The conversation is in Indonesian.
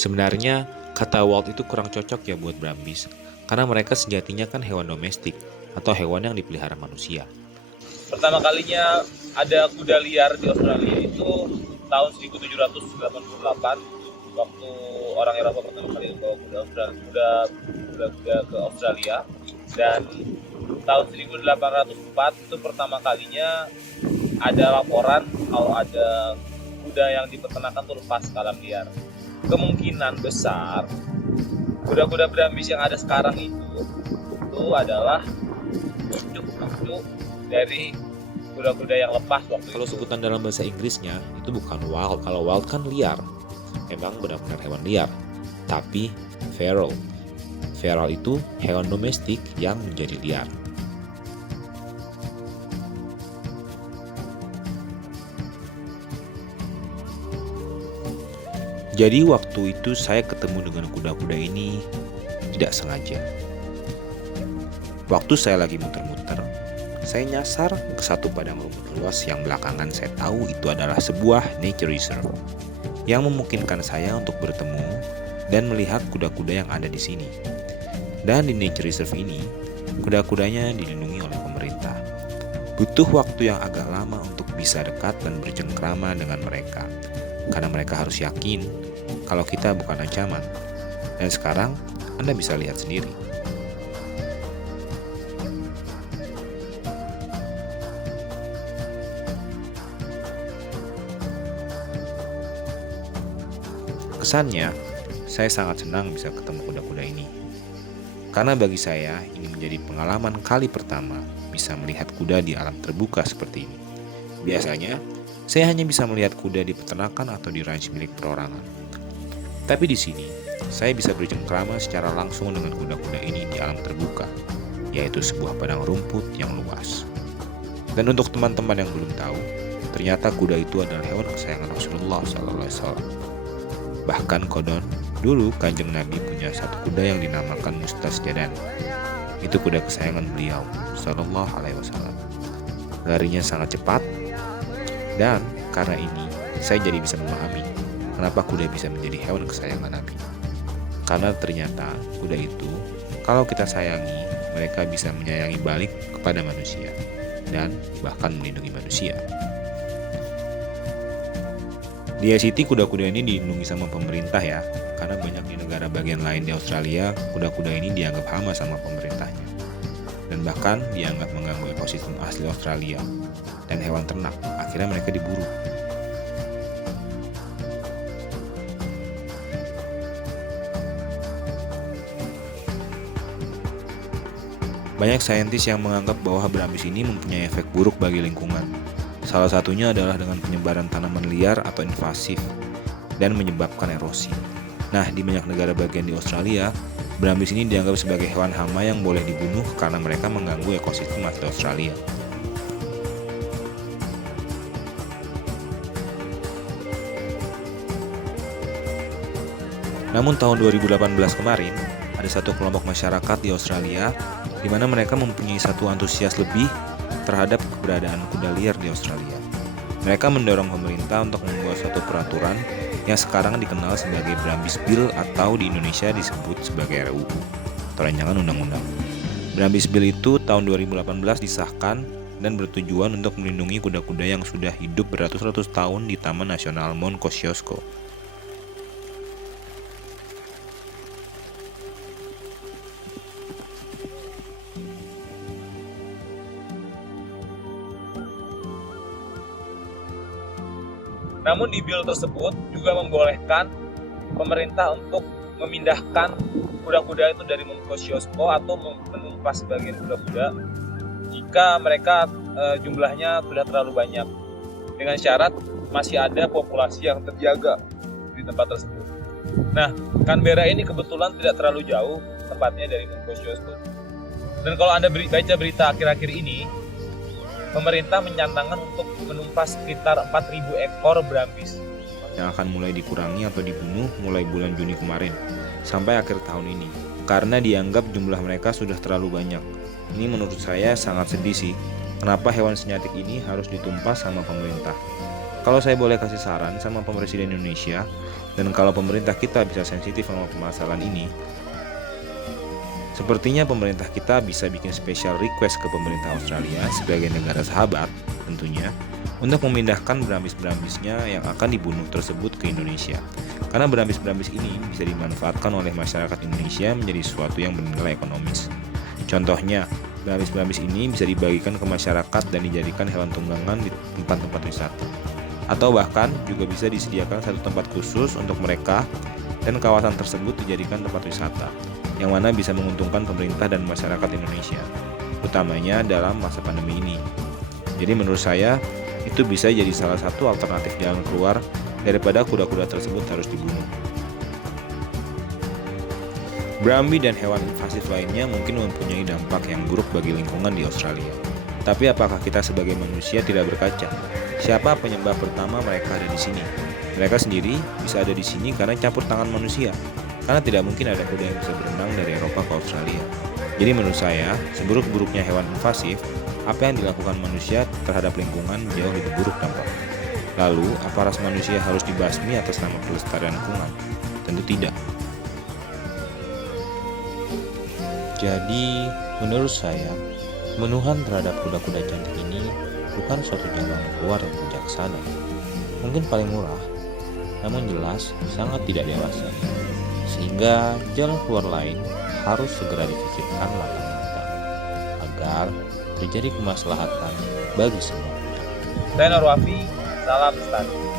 Sebenarnya, kata wild itu kurang cocok ya buat Brambis, karena mereka sejatinya kan hewan domestik atau hewan yang dipelihara manusia. Pertama kalinya ada kuda liar di Australia itu tahun 1788 waktu orang Eropa pertama kali membawa kuda ke Australia, dan tahun 1804 itu pertama kalinya ada laporan kalau ada kuda yang dipeternakan tuh lepas ke alam liar. Kemungkinan besar kuda-kuda Brambis yang ada sekarang itu adalah cucu dari kuda-kuda yang lepas waktu Kalau itu. sebutan dalam bahasa Inggrisnya itu bukan wild, kalau wild kan liar. Memang benar-benar hewan liar. Tapi feral. Feral itu hewan domestik yang menjadi liar. Jadi waktu itu saya ketemu dengan kuda-kuda ini tidak sengaja. Waktu saya lagi muter-muter, saya nyasar ke satu padang rumput luas yang belakangan saya tahu itu adalah sebuah nature reserve yang memungkinkan saya untuk bertemu dan melihat kuda-kuda yang ada di sini. Dan di nature reserve ini, kuda-kudanya dilindungi oleh pemerintah. Butuh waktu yang agak lama untuk bisa dekat dan bercengkrama dengan mereka, karena mereka harus yakin kalau kita bukan ancaman. Dan sekarang Anda bisa lihat sendiri. Kesannya, saya sangat senang bisa ketemu kuda-kuda ini. Karena bagi saya, ini menjadi pengalaman kali pertama bisa melihat kuda di alam terbuka seperti ini. Biasanya, saya hanya bisa melihat kuda di peternakan atau di ranch milik perorangan. Tapi di sini, saya bisa bercengkrama secara langsung dengan kuda-kuda ini di alam terbuka, yaitu sebuah padang rumput yang luas. Dan untuk teman-teman yang belum tahu, ternyata kuda itu adalah hewan kesayangan Rasulullah SAW. Bahkan konon, dulu Kanjeng Nabi punya satu kuda yang dinamakan Mustasjadan. Itu kuda kesayangan beliau, Sallallahu Alaihi Wasallam. Larinya sangat cepat, dan karena ini saya jadi bisa memahami kenapa kuda bisa menjadi hewan kesayangan Nabi. Karena ternyata kuda itu, kalau kita sayangi, mereka bisa menyayangi balik kepada manusia dan bahkan melindungi manusia. Di ICT kuda-kuda ini dilindungi sama pemerintah ya, karena banyak di negara bagian lain di Australia, kuda-kuda ini dianggap hama sama pemerintahnya. Dan bahkan dianggap mengganggu ekosistem asli Australia dan hewan ternak, akhirnya mereka diburu. Banyak saintis yang menganggap bahwa Brambis ini mempunyai efek buruk bagi lingkungan. Salah satunya adalah dengan penyebaran tanaman liar atau invasif dan menyebabkan erosi. Nah, di banyak negara bagian di Australia, Brambis ini dianggap sebagai hewan hama yang boleh dibunuh karena mereka mengganggu ekosistem asli Australia. Namun tahun 2018 kemarin, ada satu kelompok masyarakat di Australia di mana mereka mempunyai satu antusias lebih terhadap keberadaan kuda liar di Australia. Mereka mendorong pemerintah untuk membuat suatu peraturan yang sekarang dikenal sebagai Brambis Bill atau di Indonesia disebut sebagai RUU atau Rancangan Undang-Undang. Brambis Bill itu tahun 2018 disahkan dan bertujuan untuk melindungi kuda-kuda yang sudah hidup beratus-ratus tahun di Taman Nasional Mount Kosciuszko. Namun di bill tersebut juga membolehkan pemerintah untuk memindahkan kuda-kuda itu dari Mount Kosciuszko atau menumpas sebagian kuda-kuda jika mereka jumlahnya sudah terlalu banyak, dengan syarat masih ada populasi yang terjaga di tempat tersebut. Nah, Canberra ini kebetulan tidak terlalu jauh tempatnya dari Mount Kosciuszko. Dan kalau Anda baca berita akhir-akhir ini, pemerintah menyatakan untuk menumpas sekitar 4.000 ekor Brambis Yang akan mulai dikurangi atau dibunuh mulai bulan Juni kemarin sampai akhir tahun ini karena dianggap jumlah mereka sudah terlalu banyak. Ini menurut saya sangat sedih sih. Kenapa hewan senyatik ini harus ditumpas sama pemerintah? Kalau saya boleh kasih saran sama Presiden Indonesia, Dan kalau pemerintah kita bisa sensitif sama permasalahan ini, sepertinya pemerintah kita bisa bikin special request ke pemerintah Australia sebagai negara sahabat tentunya untuk memindahkan berambis-berambisnya yang akan dibunuh tersebut ke Indonesia. Karena berambis-berambis ini bisa dimanfaatkan oleh masyarakat Indonesia menjadi sesuatu yang bernilai ekonomis. Contohnya, berambis-berambis ini bisa dibagikan ke masyarakat dan dijadikan hewan tunggangan di tempat-tempat wisata. Atau bahkan juga bisa disediakan satu tempat khusus untuk mereka dan kawasan tersebut dijadikan tempat wisata, yang mana bisa menguntungkan pemerintah dan masyarakat Indonesia, utamanya dalam masa pandemi ini. Jadi menurut saya, itu bisa jadi salah satu alternatif jalan keluar daripada kuda-kuda tersebut harus dibunuh. Berambi dan hewan invasif lainnya mungkin mempunyai dampak yang buruk bagi lingkungan di Australia. Tapi apakah kita sebagai manusia tidak berkaca? Siapa penyebab pertama mereka ada di sini? Mereka sendiri bisa ada di sini karena campur tangan manusia. Karena tidak mungkin ada kuda yang bisa berenang dari Eropa ke Australia. Jadi menurut saya, seburuk-buruknya hewan invasif, apa yang dilakukan manusia terhadap lingkungan jauh lebih buruk dampaknya. Lalu, apa ras manusia harus dibasmi atas nama pelestarian lingkungan? Tentu tidak. Jadi, menurut saya, pemenuhan terhadap kuda-kuda cantik ini bukan suatu jalan keluar yang bijaksana. Mungkin paling murah, namun jelas sangat tidak dewasa. Sehingga jalan keluar lain harus segera dipikirkan matang-matang agar terjadi kemaslahatan bagi semua pihak. Saya Nur Wafi, salam lestari.